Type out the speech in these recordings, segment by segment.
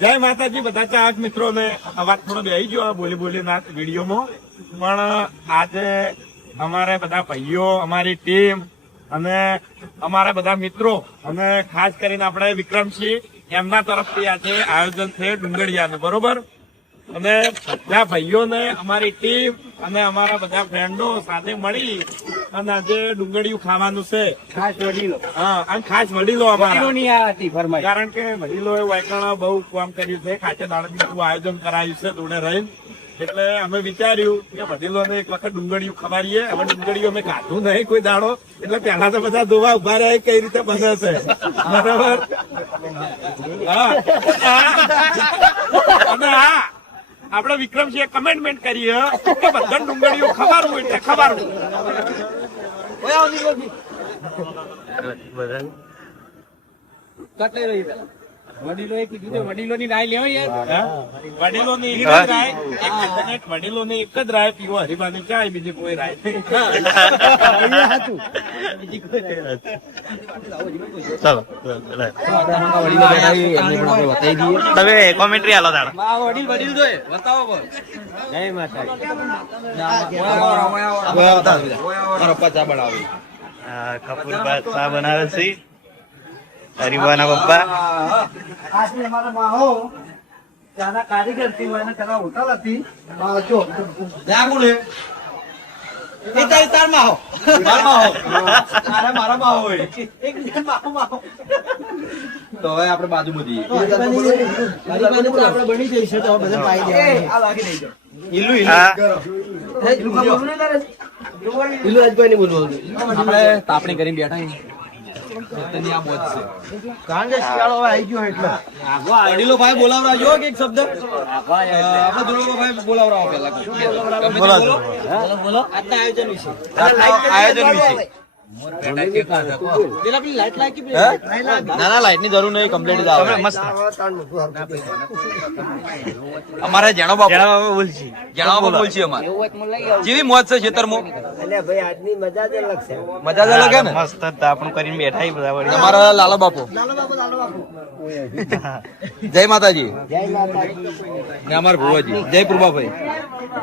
જય માતાજી, બધા ચાહક મિત્રોને અવાજ થોડો બેહી ગયો બોલી બોલી ના વિડીયોમાં. પણ આજે અમારે બધા ભાઈઓ, અમારી ટીમ અને અમારા બધા મિત્રો, અને ખાસ કરીને આપણે વિક્રમસિંહ, એમના તરફથી આજે આયોજન છે ડુંગળિયાનું, બરોબર? અને બધા ભાઈઓને અમારી ટીમ અને અમારા બધા ફ્રેન્ડો સાથે મળી અને આજે ડુંગળીયું ખાવાનું છે. ખાસ વડીલો. હા અને ખાસ વડીલો અમારા. કારણ કે વડીલોએ વાયકણા બહુ કામ કર્યું છે ખાતે દાડાનું આયોજન કરાયું છે જોડે રહીને. એટલે અમે વિચાર્યું કે વડીલોને એક વખત ડુંગળીયું ખવાડીએ. હવે ડુંગળીયું અમે ખાધું નહીં કોઈ દાડો. એટલે પહેલા તો બધા ધોવા ઊભા રહ્યા કઈ રીતે બને છે? બરાબર? હા. અને હા આપણે વિક્રમસિંહ કમેન્ટમેન્ટ કરીએ હે કે બધા ડુંગળીઓ ખવારવું એટલે ખવારવું કટે વડીલોની રાય લેવાય યાર. વડીલોની એક જ રાય એક મિનિટ, વડીલોની એક જ રાય પીવો હરીબાની ચાય બીજી કોઈ રાય તમે કોમેન્ટ્રી આલો તારો વડીલ વડીલ જોઈએ બતાવો જય માતા કપૂર ચા બનાવે છે. હરીબાના પપ્પા માહો ત્યાંના કારીગરથી મને પેલા હોટલ હતી જો એ તારી તારમાં આવો તારમાં આવો મારા મારા માં આવો માહો માહો તો હવે આપણે બાજુ બધી આપણે બની જઈશું તો બધા પાઈ દેવાનું આ લાગી નહીં ઈલુ ઈલુ પેલું આજભાઈ નહીં બોલવાનું આપણે તાપણી કરીને બેઠા ખેતરની આ છે કારણ કે શિયાળો હવે આવી ગયો એટલે. વડીલો ભાઈ બોલાવરાજો કે એક શબ્દ? આપણે ધ્રુવ ભાઈ બોલાવરાવો પેલા બોલો. બોલો બોલો. આજના આયોજન વિશે. આયોજન વિશે. પેલા પેલી લાઈટ લાગી પેલી ના ના લાઈટની જરૂર નહીં કમ્પ્લીટ મસ્ત. અમારે જેણો બાપુ બોલছি જેણો બાપુ બોલছি અમારે. જેવી મોજ છે ખેતરમાં એટલે ભાઈ આજની મજા જ અલગ છે. મજા જ અલગ હે ને? મસ્ત આપણું કરીને બેઠા ઈ બધા વળી. તમારા લાલો બાપુ. જય માતાજી. જય માતાજી. ને અમારા ભુવાજી. જય પ્રભાભાઈ.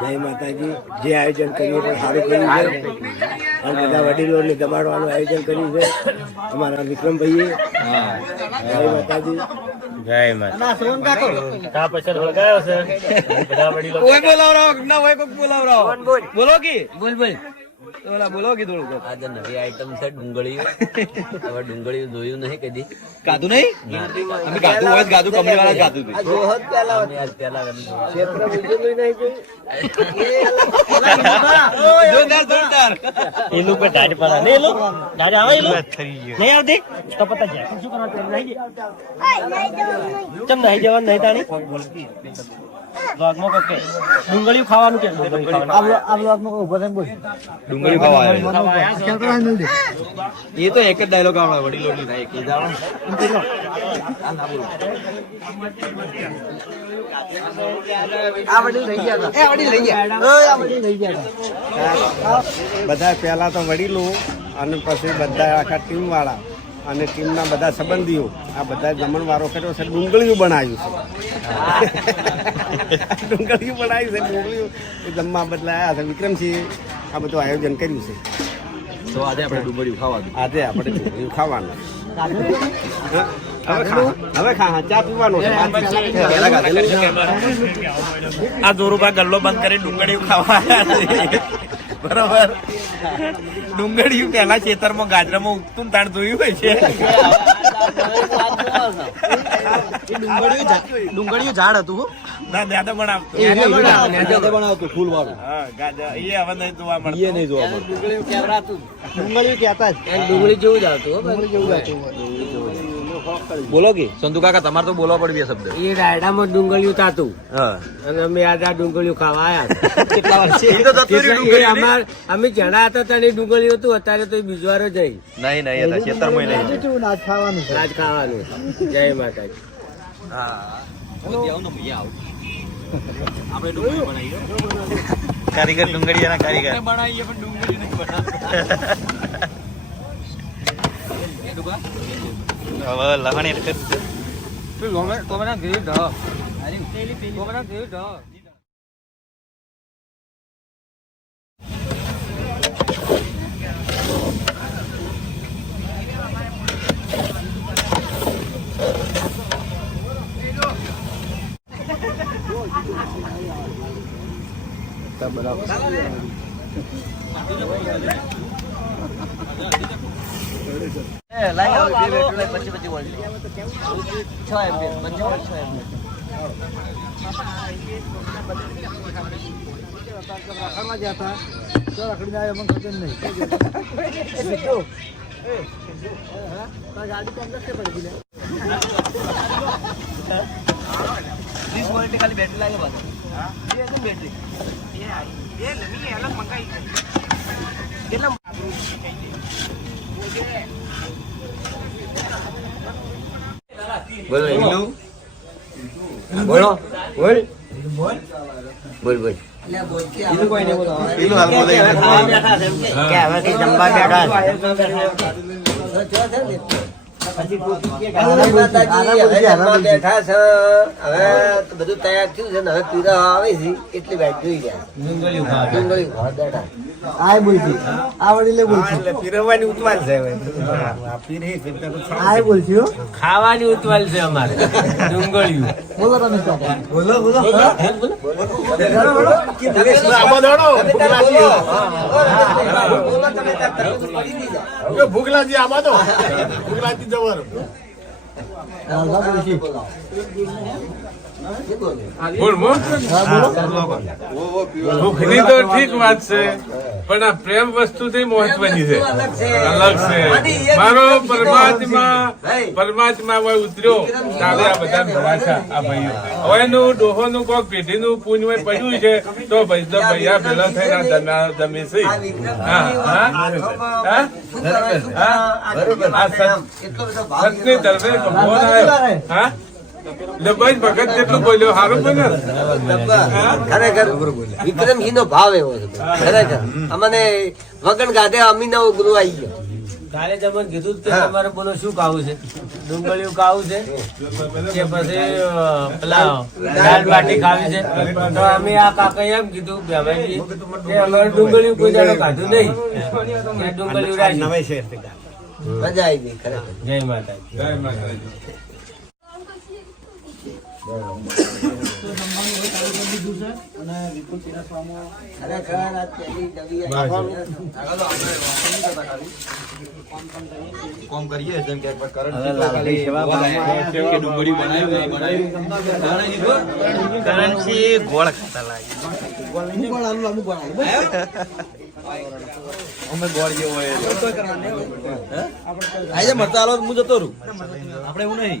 જય માતાજી. જે આયોજન કર્યું સારું કર્યું છે. અને બધા વડીલોને જમાડવાનું આયોજન કર્યું છે. અમારા વિક્રમભાઈએ. જય માતાજી. જય માતા બોલાવરાવો ના હોય કોઈ બોલાવરાવો બોલો કે? બોલ બોલ. ઓલા બોલો કે થોડું આજે નવી આઈટમ છે ડુંગળી હવે ડુંગળી જોયું નહીં કદી. કાધું નહીં? અમે ગાધું હોય ગાધું કમળી વાળા ગાધું હતું. અમે આજ પહેલા ક્ષેત્ર બીજેલું નહીં જોયું? જોરદાર જોરદાર. એનું પર ડાઢ પડે ને એનું ડાઢ આવે એનું નહીં આવતી? તો પતા જાય. શું કરવા પેલું નહીં ચમ નહીં જવાનું નહીં તાણી? ભાગમાં કોકે ડુંગળીયું ખાવાનું ડુંગળી ખાવા એ તો એક જ ડાયલોગ આવડે થાય એક જ બધા પેલા તો વડીલો અને પછી બધા આખા ટીમ વાળા. અને ટીમના બધા સંબંધીઓ આ બધા જમણવારો કર્યો છે ડુંગળીયું બનાવ્યું છે. ડુંગળીયું બનાવ્યું છે ડુંગળીયું. જમવા બદલાયા છે વિક્રમસિંહ આ બધું આયોજન કર્યું છે. તો આજે આપણે ડુંગળીયું ખાવાનું આજે આપણે ડુંગળીયું ખાવાનું. હવે હવે ખા ચા પીવાનો છે. પહેલા ગાધેલું છે. આ જોરુબા ગલ્લો બંધ કરી ડુંગળીયું ખાવા આવ્યા છે. બરોબર. ડુંગળીયું પેલા ખેતરમાં ગાજરામાં ઉગતું તાણ જોયું હોય છે. ડુંગળીયું ઝાડ હતું ના દાદા પણ એને બનાવતું, બનાવતું ફૂલ વાળું હા ગાજર. એ હવે નહીં જોવા એ નહીં જોવા મળે ડુંગળીયું કહેતા જ ડુંગળી જેવું જ આવતું ડુંગળી જેવું હતું બોલો કે? સંતુ કાકા તમારે તો બોલવા પડી બે શબ્દ. એ રાયડામાં ડુંગળીયું તાતું. હા. અને અમે આજે આ ડુંગળીયું ખાવા આવ્યા કેટલા અમાર અમે જણા હતા ત્યારે ડુંગળિયું હતું અત્યારે તો બીજો વાર જઈ નહીં નહીં હતા ખેતરમાં નહીં આજ ખાવાનું જય માતાજી. હા. આપણે ડુંગળી બનાવીએ. કારીગર ડુંગળીયાના કારીગર. બનાવીએ પણ ડુંગળી નહીં બનાવતા હવે લહણ એટલે લાઈ આવો બે પછી પછી વોલ્ટ છ એમ્પિયર પચીસ વોલ્ટ છ એમ્પિયર રખડવા ગયા હતા તો રખડીને આવ્યો મને ખબર નહીં ગાડી તો અંદર પડી ગઈ ત્રીસ વોલ્ટ ખાલી બેટરી લાગે પાછળ એ બેટરી એ લમી અલગ મંગાવી કેટલા બોલો ઈલ્લુ બોલો. બોલ. બોલ. બોલ બોલો. કે હવે જમવા બેઠા તૈયાર થયું છે હવે પીરા આવે છે. એટલી બાઈક જોઈ ગયા આ વડીલે ખાવાની ઉતવાલ છે અમારે ડુંગળીયું બોલો તમે બોલો બોલો. બોલો આમાં તો ભૂખલાજી જવર બોલছি ભૂખની તો ઠીક વાત છે પણ આ પ્રેમ વસ્તુથી મહત્વની છે. અલગ છે. મારો પરમાત્મા પરમાત્મા હોય ઉતર્યો ત્યારે આ બધા ભવાશા આ ભાઈઓ. હવે એનું ડોહોનું કોક પેઢીનું પૂંજ હોય પડ્યું છે તો ભાઈ તો ભૈયા ભેલા થઈને જમે છે. હા ભગવાન આવ્યો. હા? લબાઈ ભગત જેટલું બોલ્યો સારું બોલ્યો ખરેખર વિક્રમસિંહ નો ભાવ એવો છે ખરેખર. અમને વગન ગાધે અમીનો ગુરુ આવી ગયો. કાલે તમને કીધું કે તમારે બોલો શું ખાવું છે? ડુંગળીયું ખાવું છે? કે પછી પેલા દાળ બાટી ખાવી છે? તો અમે આ કાકા એમ કીધું કે અમે કે અમારે ડુંગળીયું કોઈ દાડો ખાધું નહીં. કે ડુંગળીયું મજા આવી ગઈ ખરેખર. જય માતા જય માતાજી ખરેખર આ પહેલી નવી કોમ કરીએ જેમ કે એકવાર કરંટ કે ડુંગળી બનાવી બનાવી. કરણસી ગોળ ખાતા લાગે. અમે ગોળ જેવો હોય. મરતા હાલો હું? જતો રહું આપણે એવું નહીં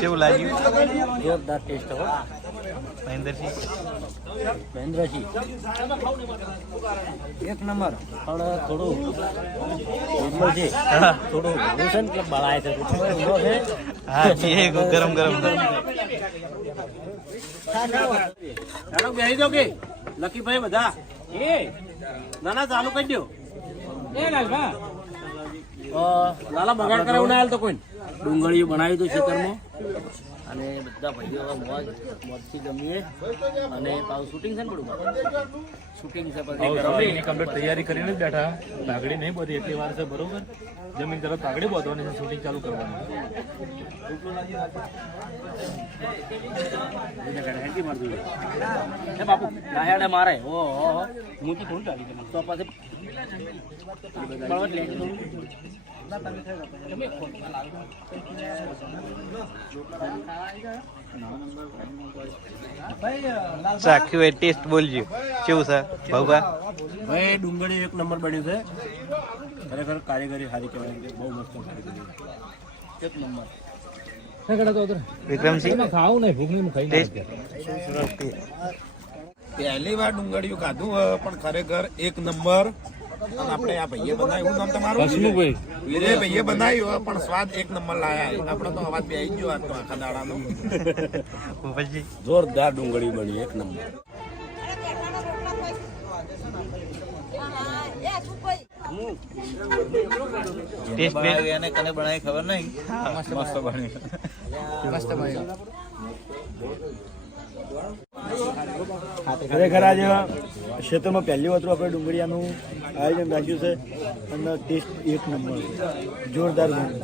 કેવું લાગ્યું? જોરદાર ટેસ્ટ હો. મહેન્દ્રસિંહ? મહેન્દ્રસિંહ. એક નંબર. પણ થોડું નિર્મલ છે. થોડું ભૂષણ કે બળાય છે. છે. હા એ ગરમ ગરમ બેસી દો કે. લકીભાઈ બધા. એ નાના ચાલુ કરી દો એ લાલભા. લાલા બગાડ કરાવ ના તો કોઈ ડુંગળીઓ બનાવી દો ખેતરમાં. અને બધા ભાઈઓ મોજ મોજથી જમીએ. અને પાછું શૂટિંગ છે ને બધું શૂટિંગ છે પછી કમ્પ્લીટ તૈયારી કરીને જ બેઠા. તાગડી નહીં બધી એટલી વાર છે બરોબર? જમીન તરફ તાગડી બોધવાની છે શૂટિંગ ચાલુ કરવાનું. હેન્કી માર દઉં હે બાપુ મારે ઓ. હો થોડું ટાળી તો પાસે લે એ ટેસ્ટ બોલજો. કેવું છે ભાઉભા ભાઈ ડુંગળી એક નંબર બન્યું છે. ખરેખર કારીગરી સારી કહેવાય બહુ મસ્ત કારીગરી એક નંબર. વિક્રમસિંહ? ખાવું નહીં ભૂખ નહીં ખાઈ પહેલી વાર ડુંગળીયું ખાધું પણ ખરેખર એક નંબર આપણે આ ભાઈએ બનાવ્યું. નામ તમારું હસમુખભાઈ. વિજય ભાઈએ બનાવ્યું પણ સ્વાદ એક નંબર લાયા. આપણે તો અવાજ બે આવી ગયો તો આખા દાડાનો. જોરદાર ડુંગળી બની એક નંબર. ટેસ્ટ બે એને કને બનાવી ખબર નહીં? મસ્ત બની ખરેખર આજે ક્ષેત્રમાં પહેલી વખત આપણે ડુંગળીયાનું આયોજન રાખ્યું છે અને ટેસ્ટ એક નંબર. જોરદાર બન્યું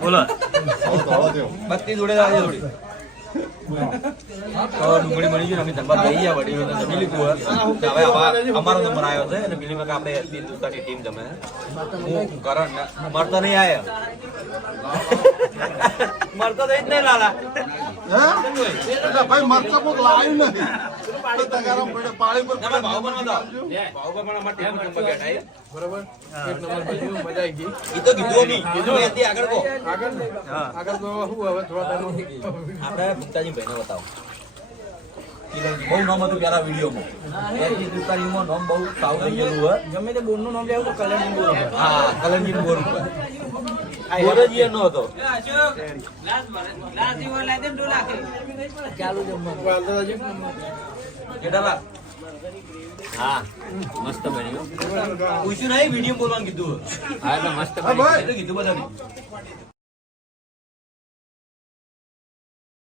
બોલો. બત્તી જોડે આજે જોડી. ડુંગળી મળી ગયું અમે જમવા લઈ ગયા વડી જમી લીધું હવે અમારો નંબર આવ્યો છે અને વખત આપણે હિન્દુસ્તાની ટીમ તમે હું કરણ મળતો મરતો નહીં આવ્યો મરતો નહીં જ નહીં લાલા. ભાઈ મરતો ભાવ બનવા દો. બહુ નામ હતું પેલા વિડીયોમાં. નામ બહુ સાવ થઈ ગયેલું હોય. ગમે તે બોરનું નામ લેવું તો કલરજી બોર હા કલરજી બોર ઉપર બોર જ એનો હતો કેટલા હા મસ્ત બન્યું. પૂછ્યું નહીં વીડિયો બોલવાનું કીધું. હા એટલે મસ્ત કીધું બધાને.